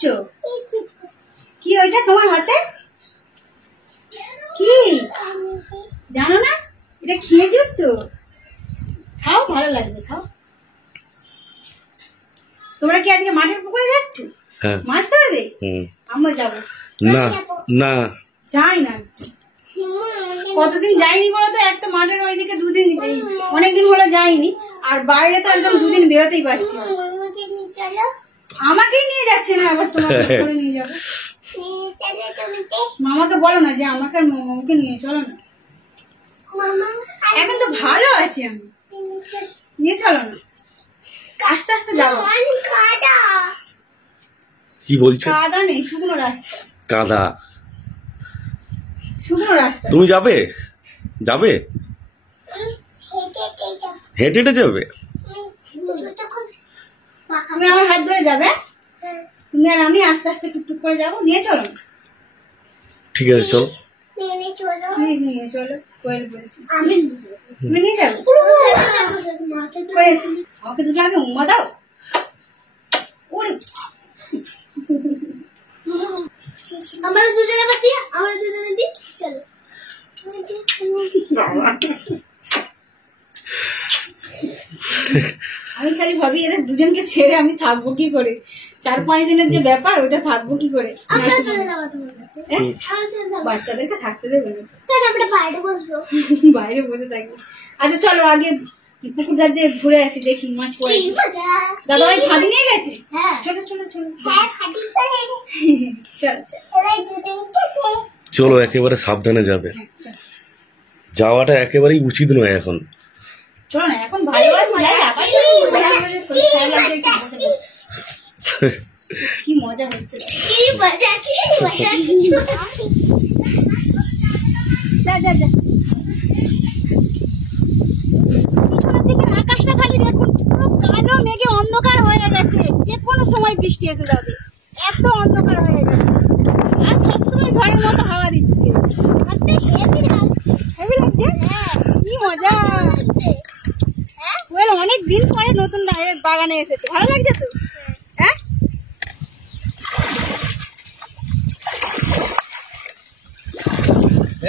করছো? কি ওইটা তোমার হাতে? কি জানো না? এটা খেজুর তো। খাও, ভালো লাগবে, খাও। তোমরা কি আজকে মাঠের পুকুরে যাচ্ছ? হ্যাঁ। মাছ ধরবে? আমরা যাবো না না, যাই না। কতদিন যাইনি বলো তো, একটা মাঠের ওইদিকে দুদিন, অনেকদিন হলো যাইনি। আর বাইরে তো একদম দুদিন বেরোতেই পারছি না। আমাকেই নিয়ে যাচ্ছে না, আবার তোমাকে করে নিয়ে যাবো। মামাকে বলো না যে আমাকে আর মামাকে নিয়ে চলো না। এখন তো ভালো আছি আমি, নিয়ে চলো না, আস্তে আস্তে যাবো। কি বলছো? কাদা নেই, শুকনো রাস্তা। কাদা? শুকনো রাস্তা। তুমি যাবে? যাবে হেঁটে হেঁটে যাবে? তুমি আমার হাত ধরে যাবে, তুমি আর আমি আস্তে আস্তে টুকটুক করে যাবো। নিয়ে চলো। ঠিক আছে, চল। প্লিজ নিয়ে চলো, কোয়েল বলছি। তুমি নিয়ে যাবে? আমাকে দুটো আগে উম্মা দাও। ওরে আমরা দুজনে বাতি, আমরা দুজনে দি, চলো। আমি খালি ভাবি এদের দুজনকে ছেড়ে আমি থাকবো কি করে। 4-5 দিনের যে ব্যাপার, ওটা থাকবো কি করে। আমরা চলে যাবো তোমার কাছে। আমরা চলে যাবো। বাচ্চাদেরকে থাকতে দেবে না, তাহলে আমরা বাইরে বসবো। বাইরে বসে থাকবো। আচ্ছা চলো আগে পুকুর ধার দিয়ে ঘুরে আসি, দেখি মাছ পড়ে। কি মজা। দাদা ভাই ফাঁদি নিয়ে গেছে? হ্যাঁ। চলো চলো চলো। হ্যাঁ, খাটি করে। চলো চলো। এবার যদি খেতে। চলো, একেবারে সাবধানে যাবে। যাওয়াটা একেবারেই উচিত নয় এখন। চলো না, এখন ভালো কি মজা হচ্ছে। কি মজা, কি মজা, কি মজা। যা যা যা। আকাশটা খালি দেখুন, পুরো কালো মেঘে অন্ধকার হয়ে গেছে। যে কোনো সময় বৃষ্টি এসে যাবে, এত অন্ধকার হয়ে গেছে। আর সবসময় ঝড়ের মতো হাওয়া দিচ্ছে। হেভি লাগছে। হেভি লাগছে? হ্যাঁ, কি মজা। ওয়েল অনেক দিন পরে নতুন বাগানে এসেছে, ভালো লাগছে তো? হ্যাঁ।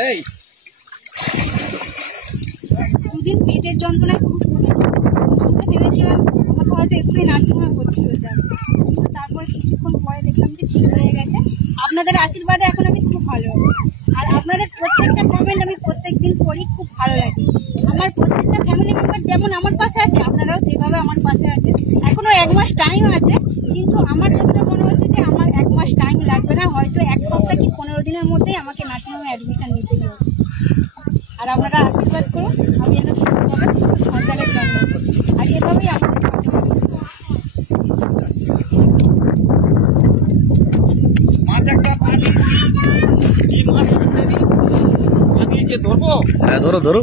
এই দুদিন পেটের যন্ত্রণায় খুব কমেছে। ভেবেছিলাম আমাকে হয়তো এক্ষুনি নার্সিংহোমে ভর্তি হতে হবে, কিন্তু তারপর কিছুক্ষণ পরে দেখলাম যে ঠিক হয়ে গেছে। আপনাদের আশীর্বাদে এখন আমি খুব ভালো আছি। আর আপনাদের প্রত্যেকটা কমেন্ট আমি প্রত্যেকদিন পড়ি, খুব ভালো লাগে। আমার প্রত্যেকটা ফ্যামিলি মেম্বার যেমন আমার পাশে আছে, আপনারাও সেভাবে আমার পাশে আছেন। এখনো 1 মাস টাইম আছে, কিন্তু আমার যতটা মনে হচ্ছে যে আমার 1 মাস টাইম লাগবে না, হয়তো 1 সপ্তাহ কি 15 দিনের মধ্যেই আমাকে নার্সিংহোমে অ্যাডমিশন নিতে হবে। আর আপনারা আশীর্বাদ করুন আমি যেন সুস্থভাবে সুস্থ সন্তানের জন্ম করি। আর এভাবেই আমাদের পাশে ধরবো। হ্যাঁ, ধরো ধরো,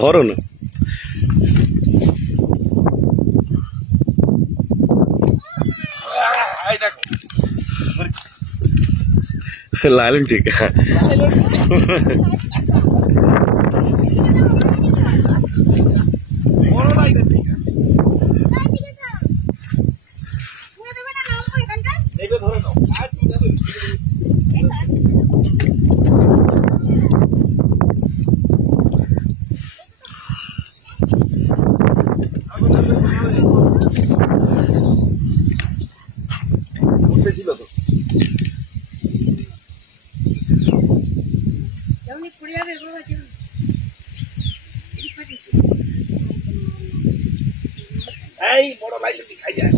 ধরো না। লাইলেন ঠিক। ছিল তো এই বড় লাইলেন খাই যায়।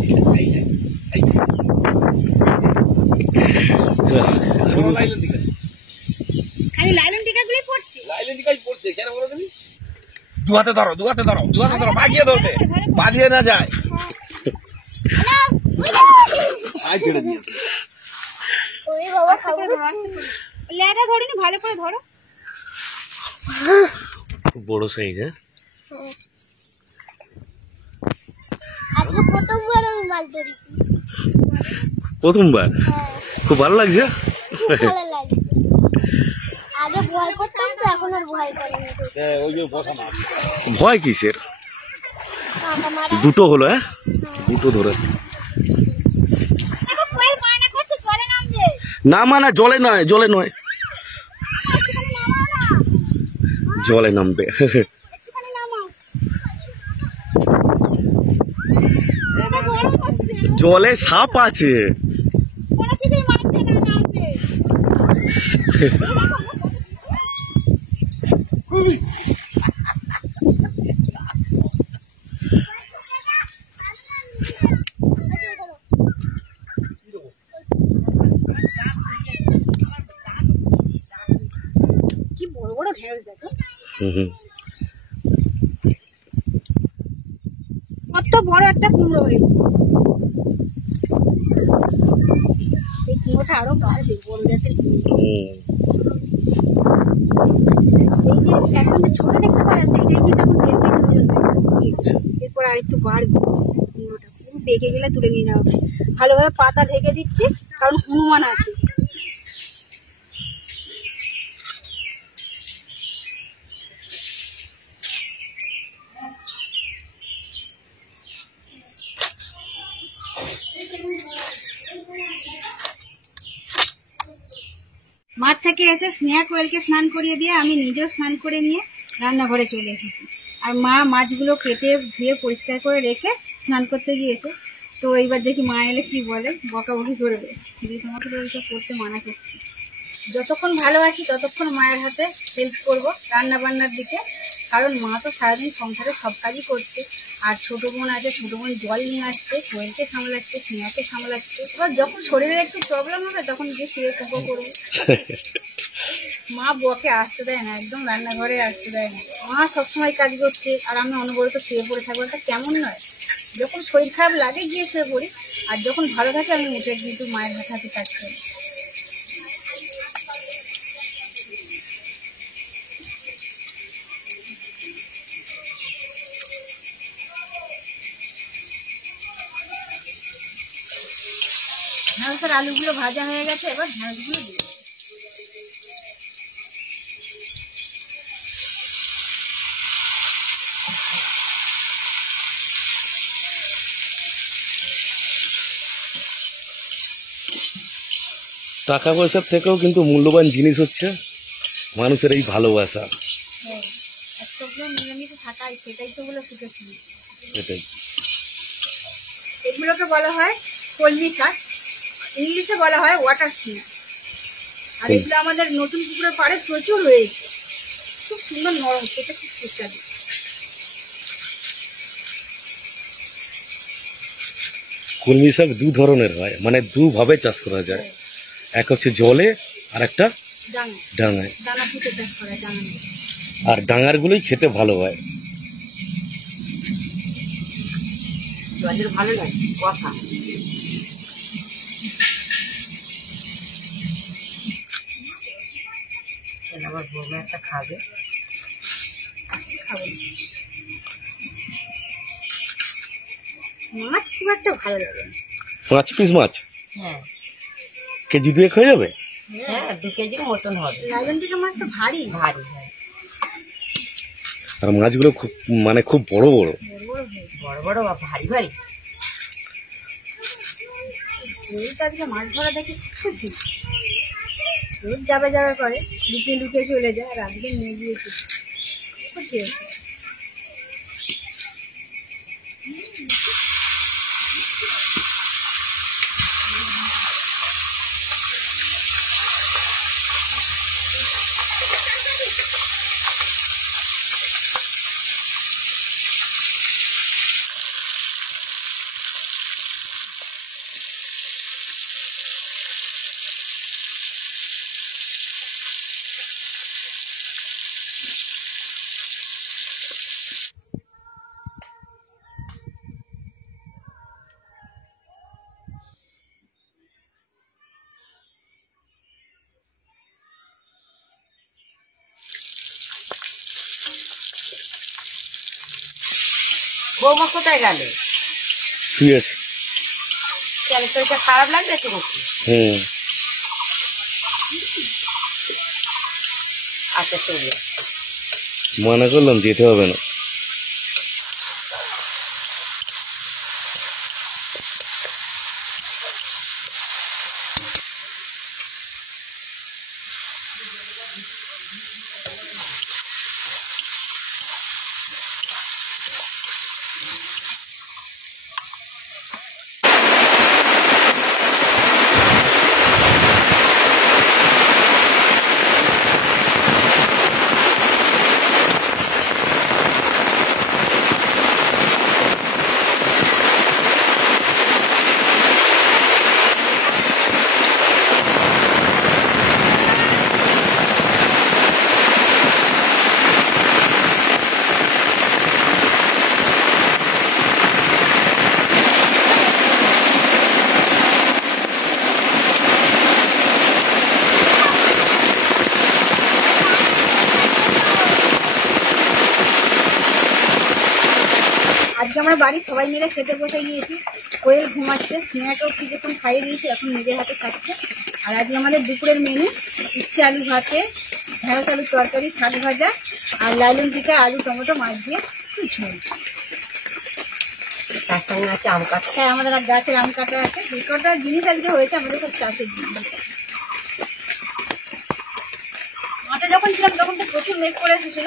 খালি লাইলন টিকাগুলোই পড়ছে। লাইলেন টিকাই পড়ছে কেন বলো তুমি? দুহাতে ধরো, দুহাতে ধরো, দুহাতে ধরো, বাগিয়ে ধরবে, বাঁধিয়ে না যায়। আজ ছেড়ে দিয়েছে। ওরে বাবা, খাবো। লেজা ধরিনি, ভালো করে ধরো। খুব বড় সাইজ। হ্যাঁ, আজকে প্রথমবার আমি মাছ ধরেছি। প্রথমবার? খুব ভালো লাগছে। খুব ভালো লাগছে। আগে ভয় করতাম তো, এখন আর ভয় করে না। ওই যে বসা মাছ। ভয় কিসের? দুটো হলো। হ্যাঁ, দুটো ধরে। না মানে জলে নয়, জলে নয়, জলে নামবে। জলে সাপ আছে। কি বড় বড় ঢেঁড়স দেখো, কত বড় একটা কুমড়ো হয়েছে। এই কুমড়োটা আরো বাড়বে, বড় জাতের কুমড়ো। এই যে এখন যে ছোট দেখতে পাওয়া যাচ্ছে, এটাই কিন্তু এখন 1.5 থেকে 2 জন। এরপর আর একটু বাড়বে কুমড়োটা, পুরো পেকে গেলে তুলে নিয়ে যাওয়া হবে। ভালোভাবে পাতা ঢেকে দিচ্ছি, কারণ হনুমান আছে। মাঠ থেকে এসে স্নেহা কোয়েলকে স্নান করিয়ে দিয়ে আমি নিজেও স্নান করে নিয়ে রান্নাঘরে চলে এসেছি। আর মা মাছগুলো কেটে ধুয়ে পরিষ্কার করে রেখে স্নান করতে গিয়েছে। তো এইবার দেখি মা এলে কি বলে, বকাবকি করবে, যে তোমাকে তো ওইসব করতে মানা করছি। যতক্ষণ ভালো আছি ততক্ষণ মায়ের হাতে হেল্প করব রান্না বান্নার দিকে, কারণ মা তো সারাদিন সংসারে সব কাজই করছে। আর ছোটো বোন আছে, ছোটো বোন জল নিয়ে আসছে, কোয়েলকে সামলাচ্ছে, স্নেহাকে সামলাচ্ছে। এবার যখন শরীরের একটু প্রবলেম হবে তখন গিয়ে শুয়ে কুকো করবো। মা বকে আসতে দেয় না, একদম রান্নাঘরে আসতে দেয় না। মা সবসময় কাজ করছে আর আমি অনবরত শুয়ে পড়ে থাকবো, এটা কেমন নয়? যখন শরীর খারাপ লাগে গিয়ে শুয়ে পড়ি, আর যখন ভালো থাকে আমি উঠে কিন্তু মায়ের হাতে হাতে কাজ করি। ঢেঁড়সের আলুগুলো ভাজা হয়ে গেছে, এবার ঢেঁড়সগুলো দিয়ে দেবো। টাকা পয়সার থেকেও কিন্তু মূল্যবান জিনিস হচ্ছে মানুষের এই ভালোবাসা। হ্যাঁ, একসঙ্গে মিলেমিশে থাকাই, সেটাই তো হলো সুখের জিনিস। এটাই। এগুলোকে বলা হয় কলমি শাক, ইংলিশে বলা হয় ওয়াটার স্পিনাচ। আর এগুলো আমাদের নতুন পুকুরের পাড়ে প্রচুর রয়েছে, খুব সুন্দর নরম, খেতে খুব সুস্বাদু। কলমি শাক দু ধরনের হয়, মানে দুভাবে চাষ করা যায়। এক হচ্ছে জলে আর একটা ডাঙা, ডাঙায়। দানা পুঁতে চাষ করা হয় ডাঙা। আর ডাঙার গুলোই খেতে ভালো হয়। জলের ভালো লাগে কষা। আবার বৌমা একটা খাবে, খাবো। মাছ খুব একটা ভালো লাগে না। 5 পিস মাছ হ্যাঁ, কেজি 2 হয়ে যাবে। হ্যাঁ 2 কেজির মতন হবে। লাইলনটিকা মাছ তো ভারী ভারী, আর মাছগুলো খুব মানে খুব বড় বড় বড় বড় বা ভারী ভারী। রোজ আজকে মাছ ধরা দেখে খুশি, রোজ যাবে যাবে করে, লুকিয়ে লুকিয়ে চলে যায়, আর আজকে নিয়ে গিয়েছি, খুশি হয়েছে। বৌমা কোথায় গেলে? ঠিক আছে। কেন শরীরটা খারাপ লাগছে তো? আচ্ছা চলে, মানা করলাম যেতে হবে না। আমরা বাড়ির সবাই মিলে খেতে বসে গিয়েছি। কোয়েল ঘুমাচ্ছে, স্নেহাকেও কিছুক্ষণ খাইয়ে দিয়েছি, এখন নিজের হাতে খাচ্ছে। আর আজকে আমাদের দুপুরের মেনু উচ্ছে আলু ভাতে, ঢেঁড়স আলুর তরকারি, শাক ভাজা আর লাইলন টিকা আলু টমেটো মাছ দিয়ে একটু ঝোল। তার সঙ্গে আছে আম কাঠ। হ্যাঁ, আমাদের আর গাছের আম কাটা আছে। যে কটা জিনিস আজকে হয়েছে আমাদের সব চাষের জিনিস। মাঠে যখন ছিলাম তখন তো প্রচুর মেঘ করে এসেছিল।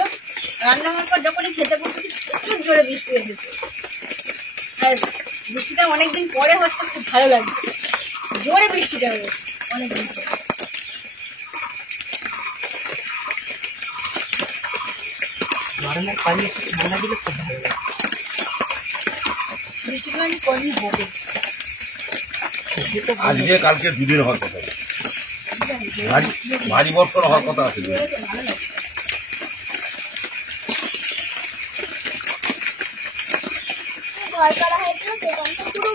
রান্না হওয়ার পর যখনই খেতে বসেছি প্রচুর জোরে বৃষ্টি এসেছে। আর বৃষ্টিটা অনেকদিন পরে হচ্ছে, খুব ভালো লাগছে। জোরে বৃষ্টিটা হয়েছে অনেকদিন পরে। গরমের পানি একটু ঠান্ডা দিলে খুব ভালো লাগে। বৃষ্টিটা আমি কমই হবে। সবজি তো আজকে কালকে দুদিন হওয়ার কথা, ভারী বর্ষণ হওয়ার কথা আছে। ভালো লাগছে। ঘর করা হয়েছিল সেখান থেকে পুরো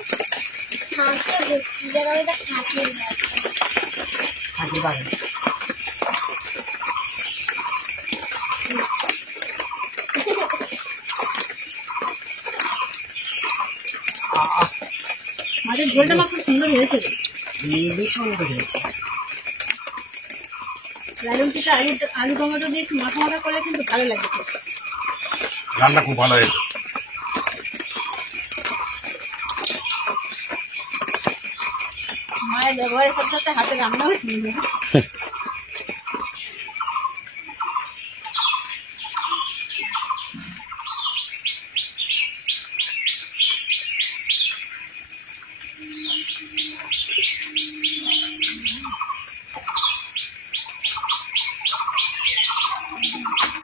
শাকে ভর্তি, যেন এটা শাকের ঘর। শাকের বাগান। মাছের ঝোলটা আমার খুব সুন্দর হয়েছে। বেশ সুন্দর হয়েছে। লাইলন টিকা আলু টমেটো দিয়ে একটু মাখা মাখা করলে কিন্তু ভালো লাগে। রান্না খুব ভালো হয়েছে। মায়ের ব্যবহারের সাথে সাথে হাতে রান্নাও সুন্দর।